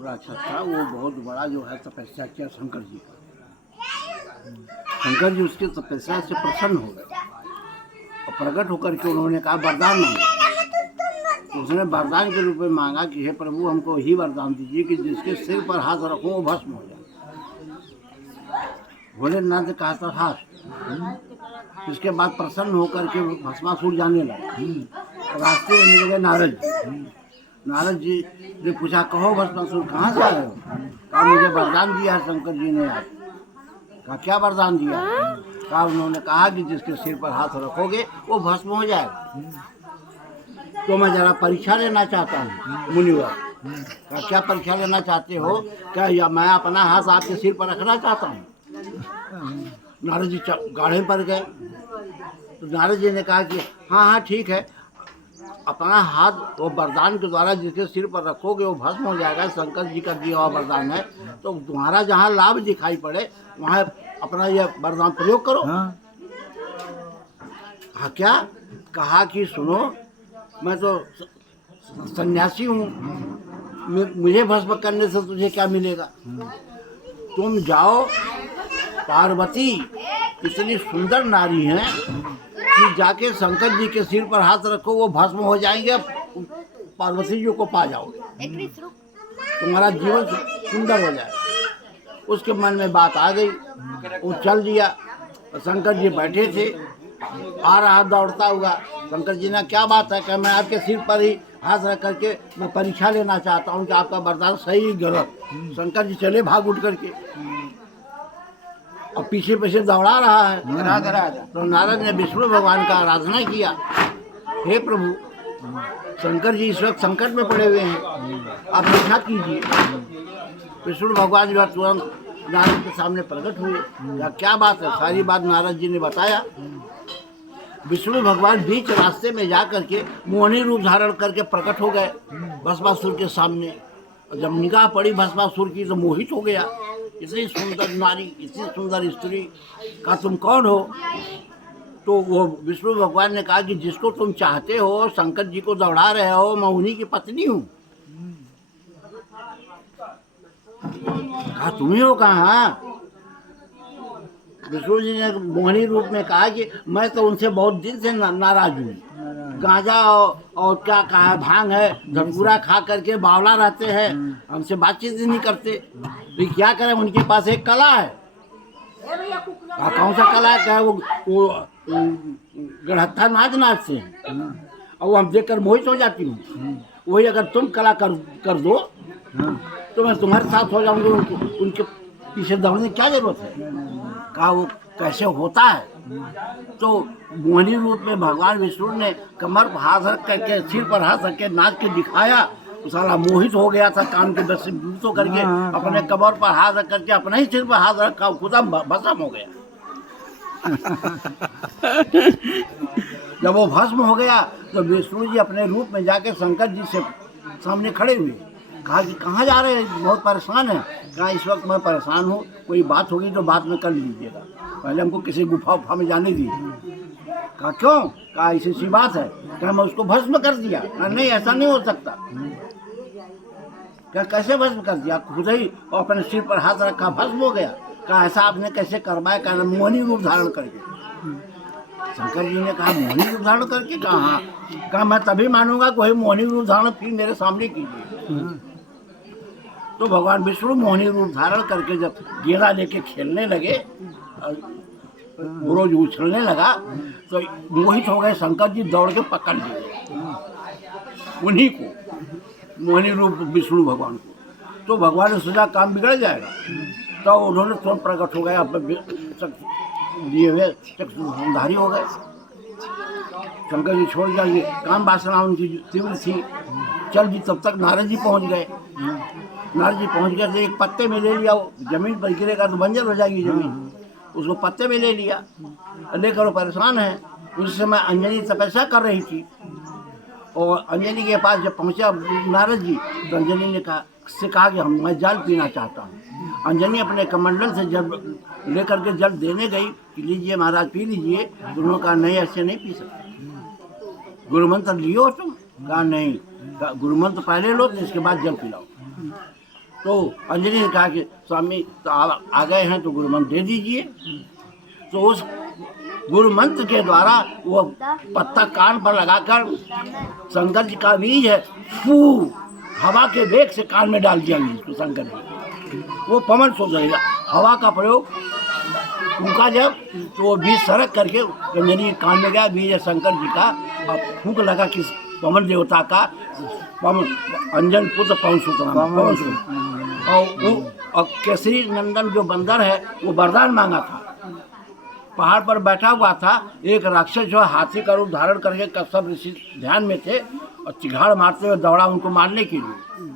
राक्षस था वो बहुत बड़ा जो है तपस्या किया शंकर जी का। शंकर जी उसकी तपस्या से प्रसन्न हो गए और प्रकट होकर के उन्होंने कहा वरदान मांगा। उसने वरदान के रूप में मांगा कि हे प्रभु हमको ही वरदान दीजिए कि जिसके सिर पर हाथ रखो वो भस्म हो जाए। भोलेनाथ ने कहा था हाथ। इसके बाद प्रसन्न होकर के भस्मासुर जाने लगे। रास्ते में मिल गए नारद जी। नारद जी ने पूछा कहो भस्मासुर कहाँ से आए हो? कहा मुझे वरदान दिया है शंकर जी ने आज। कहा क्या वरदान दिया? कहा उन्होंने कहा कि जिसके सिर पर हाथ रखोगे वो भस्म हो जाएगा। तो मैं जरा परीक्षा लेना चाहता हूँ मुनिवर। कहा क्या परीक्षा लेना चाहते हो? क्या या मैं अपना हाथ आपके सिर पर रखना चाहता हूँ। नारद जी गाढ़े पर गए। तो नारद जी ने कहा कि हाँ हाँ ठीक है, अपना हाथ वो वरदान के द्वारा जिसके सिर पर रखोगे वो भस्म हो जाएगा। शंकर जी का दिया हुआ वरदान है, तो तुम्हारा जहाँ लाभ दिखाई पड़े वहाँ अपना यह वरदान प्रयोग करो। हाँ क्या? कहा कि सुनो मैं तो सन्यासी हूँ, मुझे भस्म करने से तुझे क्या मिलेगा? तुम जाओ, पार्वती इतनी सुंदर नारी है कि जाके शंकर जी के सिर पर हाथ रखो वो भस्म हो जाएंगे, पार्वती जी को पा जाओगे, तुम्हारा जीवन सुंदर हो जाएगा। उसके मन में बात आ गई, वो चल दिया। शंकर जी बैठे थे, आ रहा दौड़ता हुआ। शंकर जी ने क्या बात है कि मैं आपके सिर पर ही हाथ रख करके मैं परीक्षा लेना चाहता हूँ कि आपका वरदान सही गलत। शंकर जी चले भाग उठ करके और पीछे पीछे दौड़ा रहा है। तो नारद ने विष्णु भगवान का आराधना किया। हे प्रभु, शंकर जी इस वक्त संकट में पड़े हुए हैं, आप रक्षा कीजिए। विष्णु भगवान जो तुरंत नारद के सामने प्रकट हुए। या क्या बात है? सारी बात नारद जी ने बताया। विष्णु भगवान बीच रास्ते में जा करके मोहनी रूप धारण करके प्रकट हो गए भस्मासुर के सामने। और जब निगाह पड़ी भस्मासुर की तो मोहित हो गया। इतनी सुंदर नारी, इतनी सुंदर स्त्री का तुम कौन हो? तो वो विष्णु भगवान ने कहा कि जिसको तुम चाहते हो, शंकर जी को दौड़ा रहे हो, मैं उन्हीं की पत्नी हूँ। कहा तुम ही हो? कहाँ? विष्णु जी ने मोहनी रूप में कहा कि मैं तो उनसे बहुत दिन से नाराज हूँ। गांजा और क्या कहा भांग है, धनगुरा खा करके बावला रहते हैं, हमसे बातचीत ही नहीं करते। तो क्या करें? उनके पास एक कला है। कौन सा कला है? क्या वो गढ़हत्था नाच नाचते हैं और वो हम देखकर मोहित हो जाती हूँ। वही अगर तुम कला कर दो तो मैं तुम्हारे साथ हो जाऊंगी, उनके पीछे दौड़ने की क्या जरूरत है? कहा वो कैसे होता है? तो मोहनी रूप में भगवान विष्णु ने कमर पर हाथ रख करके, सिर पर हाथ रख के नाच के दिखाया। तो साला मोहित हो गया था, काम के दस से करके अपने कमर पर हाथ रख करके अपने ही सिर पर हाथ रखा, खुदा भस्म हो गया। जब वो भस्म हो गया तो विष्णु जी अपने रूप में जाके शंकर जी से सामने खड़े हुए। कहा कि कहाँ जा रहे हैं? बहुत परेशान है। कहा इस वक्त मैं परेशान हूँ, कोई बात होगी तो बात में कर लीजिएगा, पहले हमको किसी गुफा उफा में जाने दीजिए। कहा क्यों? कहा ऐसी सी बात है। क्या मैं उसको भस्म कर दिया? कहा नहीं, ऐसा नहीं हो सकता। क्या कैसे भस्म कर दिया? खुद ही अपने सिर पर हाथ रखा, भस्म हो गया। कहा ऐसा आपने कैसे करवाया? कहा मोहनी रूप धारण करके। शंकर जी ने कहा मोहनी रूप धारण करके? कहा हाँ। कहा मैं तभी मानूंगा कोई मोहनी रूप धारण फिर मेरे सामने कीजिए। तो भगवान विष्णु मोहनी रूप धारण करके जब गेंदा लेके खेलने लगे, वो रोज उछलने लगा, तो मोहित हो गए। शंकर जी दौड़ के पकड़ लिए उन्हीं को, मोहनी रूप विष्णु भगवान को। तो भगवान ने सोचा काम बिगड़ जाएगा, तो उन्होंने तुरंत प्रकट हो गया, दिए हुए चक्षुधारी हो गए। शंकर जी छोड़ दिया, ये काम वासना उनकी तीव्र थी। चल जी, तब तक नारद जी पहुंच गए। नारद जी पहुंच गए तो एक पत्ते में ले लिया, वो जमीन पर गिरेगा तो बंजर हो जाएगी जमीन, उसको पत्ते में ले लिया, लेकर वो परेशान है। उस समय अंजलि तपस्या कर रही थी और अंजलि के पास जब पहुंचा नारद जी तो अंजलि ने कहा कि मैं जल पीना चाहता हूँ। अंजलि अपने कमंडल से जल लेकर के जल देने गई कि लीजिए महाराज पी लीजिए। तो उन्होंने कहा नहीं, ऐसे नहीं पी सकते, गुरु मंत्र लियो तुम। कहा नहीं, गुरु मंत्र पहले लो तो इसके बाद जल पिलाओ। तो अंजनी ने कहा कि स्वामी तो आप आ गए हैं तो गुरु मंत्र दे दीजिए। तो उस गुरु मंत्र के द्वारा वो पत्ता कान पर लगाकर शंकर जी का बीज है फू हवा के वेग से कान में डाल दिया बीज को शंकर जी। वो पवन सोच रहेगा हवा का प्रयोग फूका जब तो वो बीज सरक करके अंजनी के कान में गया। बीज है शंकर जी का और फूक लगा कि पवन देवता का पवन अंजन पुत्र पवन सूत्र पवन सूत्र। और केसरी नंदन जो बंदर है वो वरदान मांगा था। पहाड़ पर बैठा हुआ था एक राक्षस जो हाथी का रूप धारण करके कश्यप ऋषि ध्यान में थे और चिघाड़ मारते हुए दौड़ा उनको मारने के लिए।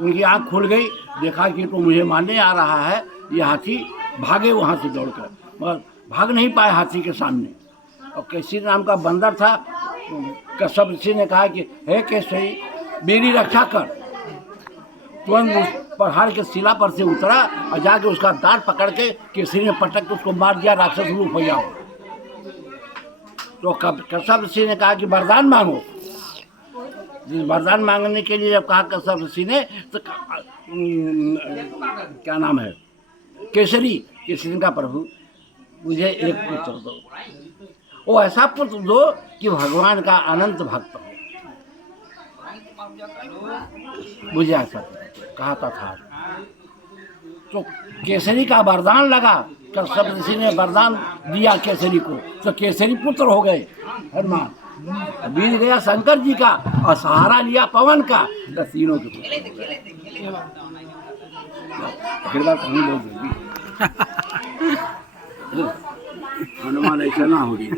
उनकी आंख खुल गई, देखा कि तो मुझे मारने आ रहा है ये हाथी। भागे वहाँ से दौड़कर मगर भाग नहीं पाए हाथी के सामने। और केसरी नाम का बंदर था। कश्यप ऋषि ने कहा कि हे केसरी मेरी रक्षा कर। तुरंत उस पहाड़ के शिला पर से उतरा और जाके उसका दांत पकड़ के केसरी ने पटक के उसको मार दिया। राक्षस रूप हो जाओ। तो कश्यप ऋषि ने कहा कि वरदान मांगो। वरदान मांगने के लिए जब कहा कश्यप ऋषि ने तो क्या नाम है केसरी का प्रभु मुझे एक पुत्र दो। वो ऐसा पुत्र दो कि भगवान का अनंत भक्त हो। मुझे ऐसा कहा था। तो केसरी का वरदान लगा। कश्यप ऋषि ने वरदान दिया केसरी को तो केसरी पुत्र हो गए हनुमान। बीज गया शंकर जी का और सहारा लिया पवन का तो तीनों के हनुमान ऐसा ना होगी।